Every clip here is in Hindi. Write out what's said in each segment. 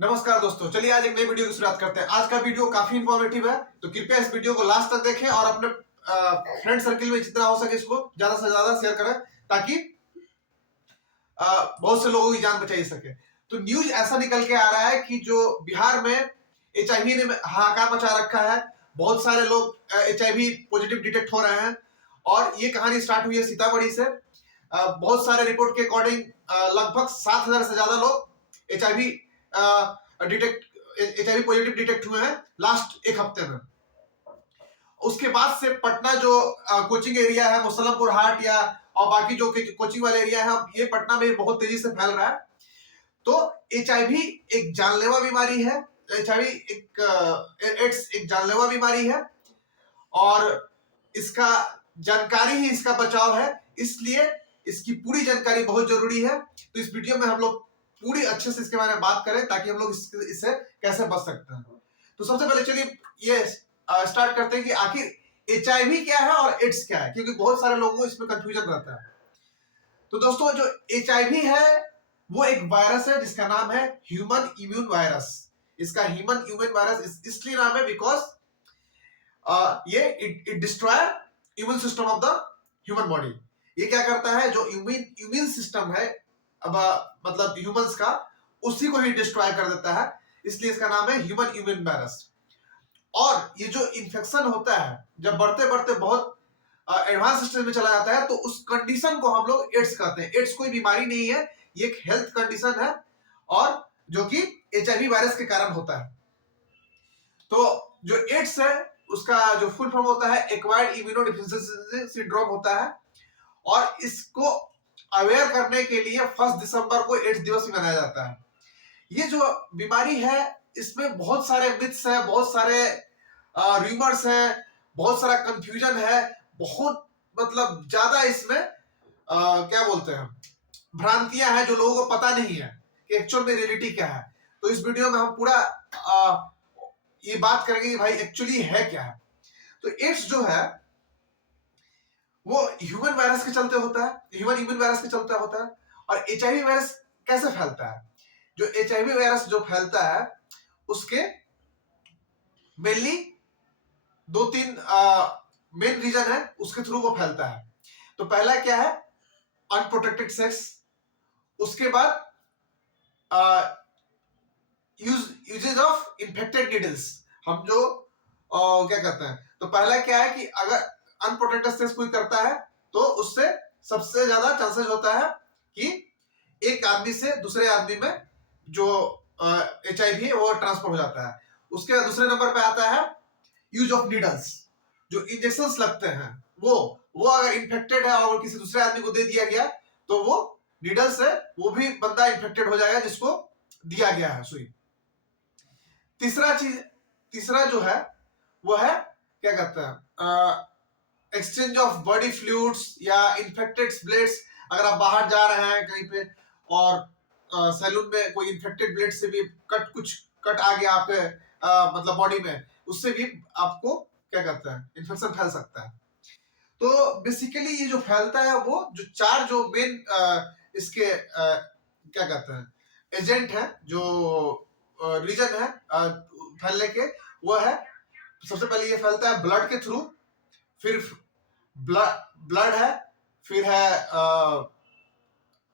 नमस्कार दोस्तों, चलिए आज एक नई वीडियो की शुरुआत करते हैं। आज का वीडियो काफी इंफॉर्मेटिव है, तो कृपया इस वीडियो को लास्ट तक देखें और अपने फ्रेंड सर्किल में जितना हो सके इसको ज्यादा से ज्यादा शेयर करें ताकि बहुत से लोगों की जान बचाई सके। तो न्यूज ऐसा निकल के आ रहा है कि जो बिहार में HIV ने हाहाकार मचा रखा है, बहुत सारे लोग HIV पॉजिटिव डिटेक्ट हो रहे हैं और ये कहानी स्टार्ट हुई है सीतामढ़ी से। बहुत सारे रिपोर्ट के अकॉर्डिंग लगभग 7,000 से ज्यादा लोग HIV पॉजिटिव डिटेक्ट हुए हैं लास्ट एक हफ्ते में। उसके बाद से पटना जो कोचिंग एरिया है, मुसल्लमपुर हाट या और बाकी जो कोचिंग वाले एरिया है, ये पटना में बहुत तेजी से फैल रहा है। तो HIV एक जानलेवा बीमारी है, HIV एड्स एक जानलेवा बीमारी है और इसका जानकारी ही इसका बचाव है, इसलिए इसकी पूरी जानकारी बहुत जरूरी है। तो इस वीडियो में हम लोग पूरी अच्छे से इसके बारे में बात करें ताकि हम लोग इससे कैसे बच सकते हैं। तो सबसे पहले चलिए ये स्टार्ट करते हैं कि आखिर HIV क्या है और एड्स क्या है, क्योंकि बहुत सारे लोगों को इसमें कंफ्यूजन रहता है। तो दोस्तों, जो HIV है वो एक वायरस है जिसका नाम है ह्यूमन इम्यून वायरस। इसका ह्यूमन इम्यून वायरस इसलिए नाम है बिकॉज ये it destroy immune system of the human body. ये क्या करता है, जो इम्यून सिस्टम है अब मतलब ह्यूमंस का, उसी को ही डिस्ट्रॉय कर देता है, इसलिए इसका नाम है ह्यूमन इम्यून वायरस। और ये जो इन्फेक्शन होता है जब बढ़ते बढ़ते बहुत एडवांस स्टेज में चला जाता है तो उस कंडीशन को हम लोग एड्स कहते हैं। एड्स कोई बीमारी नहीं है, ये एक हेल्थ कंडीशन है और जो कि HIV वायरस के कारण होता है। तो जो एड्स है उसका जो फुल फॉर्म होता है एक्वायर्ड इम्यूनोडेफिशिएंसी सिंड्रोम होता है और इसको अवेयर करने के लिए 1 दिसंबर को एड्स दिवस मनाया जाता है। ये जो बीमारी है इसमें बहुत सारे मिथ्स हैं, बहुत सारे रूमर्स हैं, बहुत सारा कंफ्यूजन है, बहुत मतलब ज्यादा इसमें क्या बोलते हैं, भ्रांतियां हैं जो लोगों को पता नहीं है कि एक्चुअल में रियलिटी क्या है। तो इस वीडियो में हम पूरा ये बात करेंगे कि भाई एक्चुअली है क्या है। तो एड्स जो है वो ह्यूमन वायरस के चलते होता है, ह्यूमन इम्यून वायरस के चलते होता है। और HIV वायरस कैसे फैलता है, जो HIV वायरस जो फैलता है उसके मेनली 2-3 मेन रीजन है, उसके थ्रू वो फैलता है। तो पहला क्या है, अनप्रोटेक्टेड सेक्स। उसके बाद यूजेज ऑफ इन्फेक्टेड नीडल्स। हम जो क्या करते हैं, तो पहला क्या है कि अगर अनप्रोटेक्टेड सेक्स कोई करता है तो उससे सबसे ज्यादा चांसेस होता है कि एक आदमी से दूसरे आदमी में जो HIV है वो ट्रांसफर हो जाता है। उसके बाद दूसरे नंबर पे आता है यूज ऑफ नीडल्स। जो इंजेक्शंस लगते हैं वो अगर इन्फेक्टेड है और किसी दूसरे आदमी को दे दिया गया तो वो नीडल से वो भी बंदा इन्फेक्टेड हो जाएगा जिसको दिया गया है सुई। तीसरा जो है वो है क्या कहते हैं, एक्सचेंज ऑफ बॉडी फ्लूइड्स या इन्फेक्टेड ब्लेड्स। अगर आप बाहर जा रहे हैं कहीं पे और सैलून में कोई इन्फेक्टेड ब्लेड से भी कट आ गया आपके मतलब बॉडी में, उससे भी आपको क्या करता है, इन्फेक्शन फैल सकता है। तो बेसिकली ये जो फैलता है वो जो 4 जो मेन इसके क्या कहते हैं एजेंट है, जो रीजन है फैलने के, वो है सबसे पहले ये फैलता है ब्लड के थ्रू, फिर ब्लड है, फिर है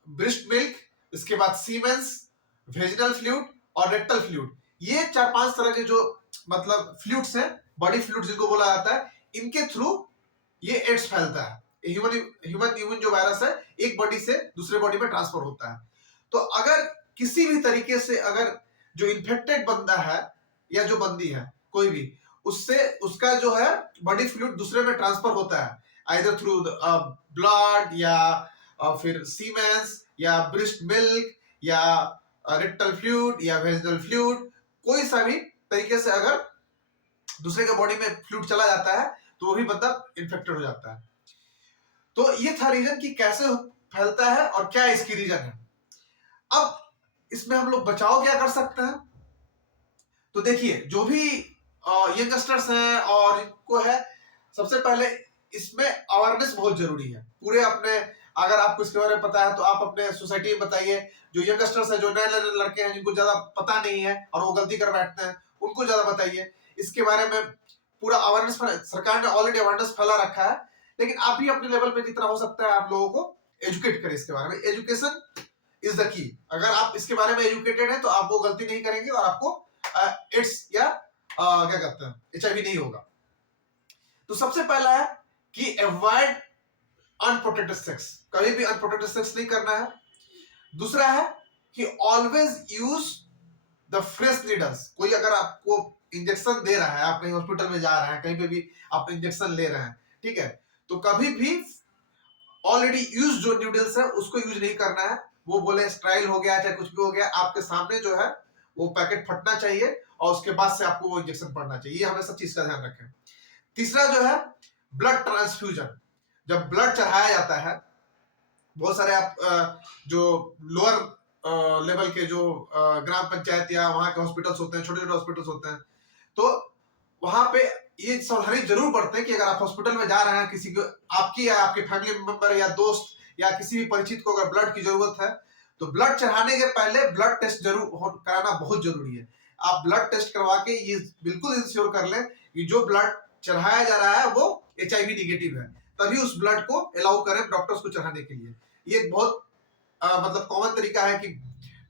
ब्रेस्ट मिल्क, इसके बाद सीमेंस, वेजिनल फ्लूइड और रेक्टल फ्लूइड। ये 4-5 तरह के जो मतलब फ्लूइड्स हैं, बॉडी फ्लूइड जिनको बोला जाता है, इनके थ्रू ये एड्स फैलता है। ह्यूमन इम्यून जो वायरस है एक बॉडी से दूसरे बॉडी में ट्रांसफर होता है। तो अगर किसी भी तरीके से अगर जो इन्फेक्टेड बंदा है या जो बंदी है कोई भी, उससे उसका जो है बॉडी फ्लूइड दूसरे में ट्रांसफर होता है, आइदर थ्रू ब्लड या फिर सीमेंस या ब्रेस्ट मिल्क या रेक्टल फ्लूइड या वेजिनल फ्लूइड, कोई सा भी तरीके से अगर दूसरे के बॉडी में फ्लूइड चला जाता है तो वो भी बंदा इन्फेक्टेड हो जाता है। तो ये था रीजन कि कैसे फैलता है और क्या इसकी रीजन है। अब इसमें हम लोग बचाव क्या कर सकते हैं, तो देखिए जो भी यंगस्टर्स हैं और इनको है, सबसे पहले इसमें अवेयरनेस बहुत जरूरी है। पूरे अपने अगर आपको इसके बारे में पता है तो आप अपने सोसाइटी में बताइए। जो यंगस्टर्स है, जो नए नए लड़के हैं जिनको ज्यादा पता नहीं है और वो गलती कर बैठते हैं, उनको ज्यादा बताइए इसके बारे में। पूरा अवेयरनेस, सरकार ने ऑलरेडी अवेयरनेस फैला रखा है, लेकिन आप भी अपने लेवल पे जितना हो सकता है आप लोगों को एजुकेट करें इसके बारे में। Education is the key. अगर आप इसके बारे में एजुकेटेड है तो आप वो गलती नहीं करेंगे और आपको एड्स या क्या कहते हैं HIV नहीं होगा। तो सबसे पहला है कि अवॉइड अनप्रोटेक्टेड सेक्स, कभी भी अनप्रोटेक्टेड सेक्स नहीं करना है। दूसरा है कि always use the fresh needles. कोई अगर आपको इंजेक्शन दे रहा है, आप कहीं हॉस्पिटल में जा रहे हैं, कहीं पे भी आप इंजेक्शन ले रहे हैं, ठीक है, तो कभी भी ऑलरेडी यूज जो न्यूडल्स है उसको यूज नहीं करना है। वो बोले स्ट्राइल हो गया चाहे कुछ भी हो गया, आपके सामने जो है वो पैकेट फटना चाहिए और उसके बाद से आपको वो इंजेक्शन पड़ना चाहिए। ये हमें सब चीज का ध्यान रखें। तीसरा जो है ब्लड ट्रांसफ्यूजन। जब ब्लड चढ़ाया जाता है, बहुत सारे आप जो लोअर लेवल के जो ग्राम पंचायत या वहां के हॉस्पिटल्स होते हैं, छोटे छोटे हॉस्पिटल्स होते हैं, तो वहां पे ये सावधानी जरूर बरतें कि अगर आप हॉस्पिटल में जा रहे हैं, किसी को, आपकी या आपके फैमिली मेंबर या दोस्त या किसी भी परिचित को अगर ब्लड की जरूरत है, तो ब्लड चढ़ाने के पहले ब्लड टेस्ट जरूर कराना बहुत जरूरी है। आप ब्लड टेस्ट करवा के ये बिल्कुल इंश्योर कर लें कि जो ब्लड चढ़ाया जा रहा है वो HIV निगेटिव है, तभी उस ब्लड को अलाउ करें डॉक्टर्स को चढ़ाने के लिए। ये बहुत मतलब कॉमन तरीका है कि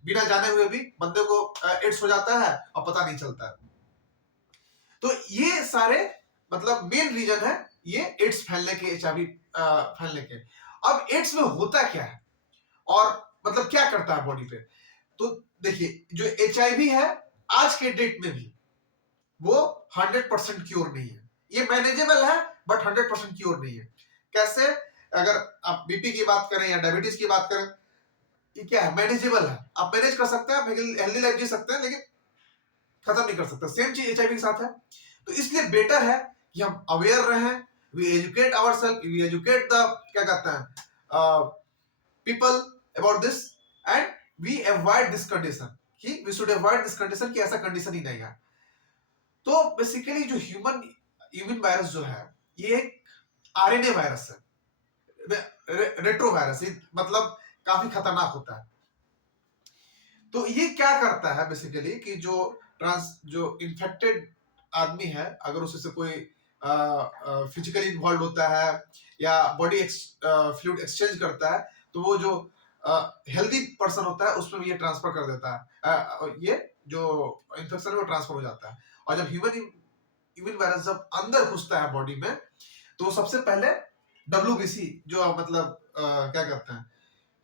बिना जाने हुए भी बंदे को एड्स हो जाता है और पता नहीं चलता है। तो ये सारे मतलब मेन रीजन है ये एड्स फैलने के, HIV फैलने के। अब एड्स में होता क्या है और मतलब क्या करता है बॉडी पे, तो देखिए जो HIV है आज के डेट में भी वो 100% क्योर नहीं है। ये मैनेजेबल है बट 100% क्योर नहीं है। कैसे? अगर आप बीपी की बात करें या डायबिटीज की बात करें, ये क्या है, मैनेजेबल है, आप मैनेज कर सकते हैं, आप हेल्दी लाइफ जी सकते हैं, लेकिन खत्म नहीं कर सकते। सेम चीज HIV के साथ है। तो इसलिए बेटर है कि हम अवेयर रहें, we educate ourselves, we educate the क्या कहते हैं people about this and we avoid this condition, कि we should avoid this condition, कि ऐसा कंडीशन ही नहीं है। तो बेसिकली जो ह्यूमन वायरस जो है ये एक RNA वायरस है, रेट्रो वायरस, मतलब काफी खतरनाक होता है। तो ये क्या करता है बेसिकली कि जो इन्फेक्टेड आदमी है, अगर उससे कोई फिजिकली इन्वॉल्व होता है या बॉडी फ्लूइड एक्सचेंज करता है, तो वो जो हेल्दी पर्सन होता है उसमें ये ट्रांसफर कर देता है, ये जो इन्फेक्शन है वो ट्रांसफर हो जाता है। और जब ह्यूमन वायरस जब अंदर घुसता है बॉडी में, तो सबसे पहले WBC जो मतलब क्या कहते हैं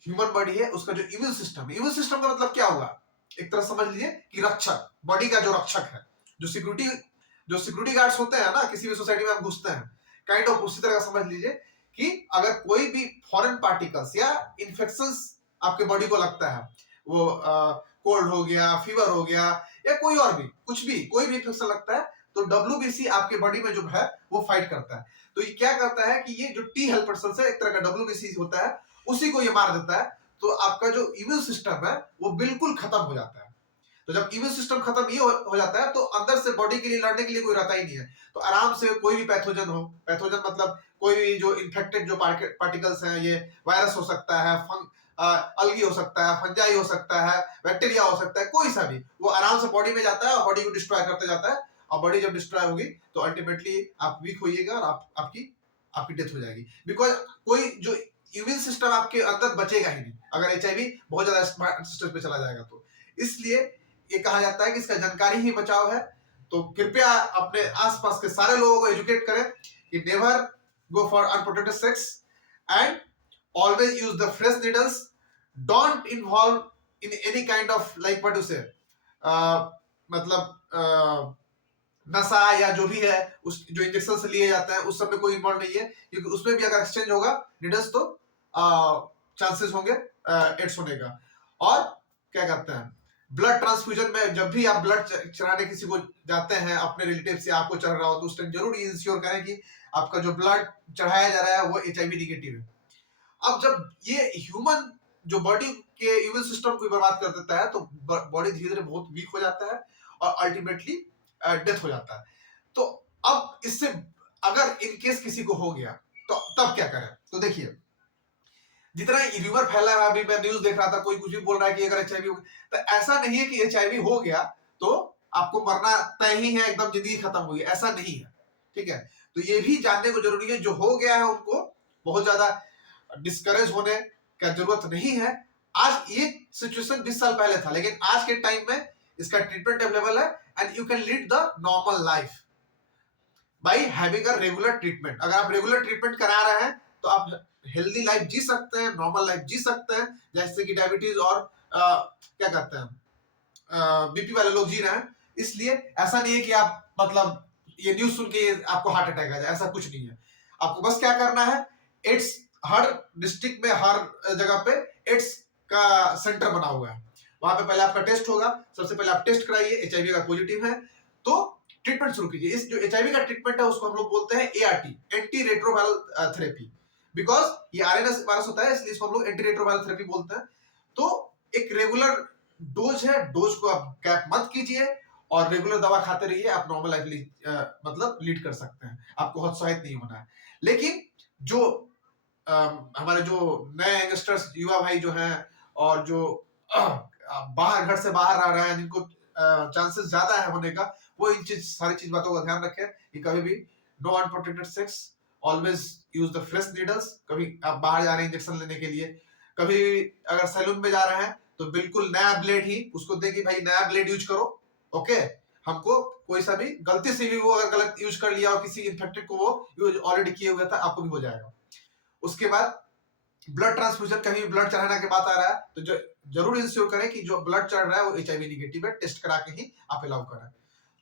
ह्यूमन बॉडी है, उसका जो इम्यून सिस्टम है, इम्यून सिस्टम का मतलब क्या होगा, एक तरह समझ लीजिए कि रक्षक, बॉडी का जो रक्षक है, जो सिक्योरिटी गार्ड्स होते हैं ना, किसी भी सोसाइटी में हम घुसते हैं, काइंड ऑफ उसी तरह का समझ लीजिए कि अगर कोई भी फॉरेन पार्टिकल्स या इन्फेक्शंस आपके बॉडी को लगता है, वो कोल्ड हो गया, फीवर हो गया या कोई और भी कुछ भी, कोई भी इन्फेक्शन लगता है, तो WBC आपके बॉडी में जो है वो फाइट करता है। तो ये क्या करता है कि ये जो टी हेल्पर सेल्स है, एक तरह का WBC होता है, उसी को ये मार देता है। तो आपका जो इम्यून सिस्टम है वो बिल्कुल खत्म हो जाता है। तो जब इम्यून सिस्टम खत्म ये हो जाता है, तो अंदर से बॉडी के लिए लड़ने के लिए कोई रहता ही नहीं है। तो आराम से कोई भी पैथोजन हो, पैथोजन मतलब कोई भी जो इन्फेक्टेड जो पार्टिकल्स हैं, ये वायरस हो सकता है, अलगी हो सकता है, फंजाई हो सकता है, बैक्टीरिया हो सकता है, कोई सा भी, वो आराम से बॉडी में जाता है और बॉडी को डिस्ट्रॉय करते जाता है। और बॉडी जब डिस्ट्रॉय होगी तो अल्टीमेटली आप वीक होइएगा और आपकी डेथ हो जाएगी। बिकॉज कोई जो इम्यून सिस्टम आपके अंदर बचेगा ही नहीं अगर HIV बहुत ज्यादा स्टेज पे चला जाएगा। तो इसलिए ये कहा जाता है कि इसका जानकारी ही बचाव है। तो कृपया अपने आसपास के सारे लोगों को एजुकेट करें कि never go for unprotected sex and always use the fresh needles, don't involve in any kind of like what to say मतलब नशा या जो भी है, उस जो इंजेक्शन से लिए जाते हैं उस सब में कोई इन्वॉल्व नहीं है, क्योंकि उसमें भी अगर एक्सचेंज होगा नीडल्स तो चांसेस होंगे एड्स होने का। और क्या कहते हैं ब्लड ट्रांसफ्यूजन में जब भी आप ब्लड चढ़ाने किसी को जाते हैं, अपने रिलेटिव से आपको चढ़ रहा हो, तो उस टाइम जरूर इंश्योर करें कि आपका जो ब्लड चढ़ाया जा रहा है वो HIV निगेटिव है। अब जब ये ह्यूमन जो बॉडी के इम्यून सिस्टम को बर्बाद कर देता है, तो बॉडी धीरे धीरे बहुत वीक हो जाता है और अल्टीमेटली डेथ हो जाता है। तो अब इससे अगर इन केस किसी को हो गया तो तब क्या करें? तो देखिए जितना र्यूमर फैला है, अभी मैं न्यूज देख रहा था, कोई कुछ भी बोल रहा है कि अगर एचआईवी हो गया, तो ऐसा नहीं है कि एचआईवी हो गया तो आपको मरना तय ही है, एकदम जिंदगी खत्म हुई, ऐसा नहीं है। ठीक है, तो ये भी जानने को जरूरी है, जो हो गया है उनको बहुत ज्यादा डिस्करेज होने का जरूरत नहीं है। आज ये सिचुएशन 20 साल पहले था, लेकिन आज के टाइम में इसका ट्रीटमेंट अवेलेबल है and you can lead the normal life by having a regular treatment. अगर आप रेगुलर ट्रीटमेंट करा रहे हैं तो आप हेल्दी लाइफ जी सकते हैं, नॉर्मल लाइफ जी सकते हैं, जैसे कि डायबिटीज और क्या कहते हैं बीपी वाले लोग जी रहे हैं। इसलिए ऐसा नहीं है कि आप मतलब ये न्यूज सुन के आपको हार्ट अटैक आ जाए, ऐसा कुछ नहीं है। आपको बस क्या करना है, एड्स हर डिस्ट्रिक्ट में हर जगह पे एड्स का सेंटर बना हुआ है, वहां पे पहले आपका टेस्ट होगा। सबसे पहले आप टेस्ट कराइए, एचआईवी का पॉजिटिव है तो ट्रीटमेंट शुरू कीजिए। इस जो एचआईवी का ट्रीटमेंट है उसको हम लोग बोलते हैं ART, anti retroviral therapy, because ये आरएनए वायरस होता है, इसलिए इसको हम लोग एंटी रेट्रोवायरल थेरेपी बोलते हैं। तो एक रेगुलर डोज है, डोज को आप कैप मत कीजिए और रेगुलर दवा खाते रहिए, आप नॉर्मल लाइफ मतलब लीड कर सकते हैं, आपको हतोत्साहित नहीं होना है। लेकिन जो हमारे जो नए यंगस्टर्स युवा भाई जो हैं और जो बाहर घर से बाहर आ रहे हैं, जिनको चांसेस ज्यादा है होने का, वो इन सारी चीज बातों का ध्यान रखें कि कभी भी no unprotected sex, always use the fresh needles. कभी आप बाहर जा रहे हैं इंजेक्शन लेने के लिए, कभी अगर सैलून में जा रहे हैं तो बिल्कुल नया ब्लेड ही उसको दे कि भाई नया ब्लेड यूज करो। ओके, हमको कोई सा भी गलती से भी वो अगर गलत यूज कर लिया और किसी इन्फेक्टेड को वो यूज ऑलरेडी किए हुए था, आपको भी हो जाएगा। उसके बाद ब्लड ट्रांसफ्यूजन, कहीं ब्लड चढ़ाने के बाद आ रहा है तो जरूर इंश्योर करें कि जो ब्लड चढ़ रहा है वो एचआईवी निगेटिव है, टेस्ट करा के ही आप अलाउ करें।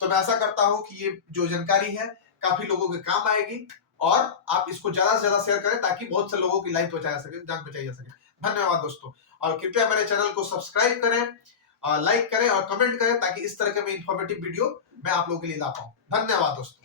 तो मैं आशा करता हूं कि ये जो जानकारी है काफी लोगों के काम आएगी और आप इसको ज्यादा से ज्यादा शेयर करें ताकि बहुत से लोगों की लाइफ बचाया सके, जान बचाई जा सके। धन्यवाद दोस्तों, और कृपया मेरे चैनल को सब्सक्राइब करें, लाइक करें और कमेंट करें ताकि इस तरह के मैं इंफॉर्मेटिव वीडियो मैं आप लोगों के लिए ला पाऊं। धन्यवाद दोस्तों।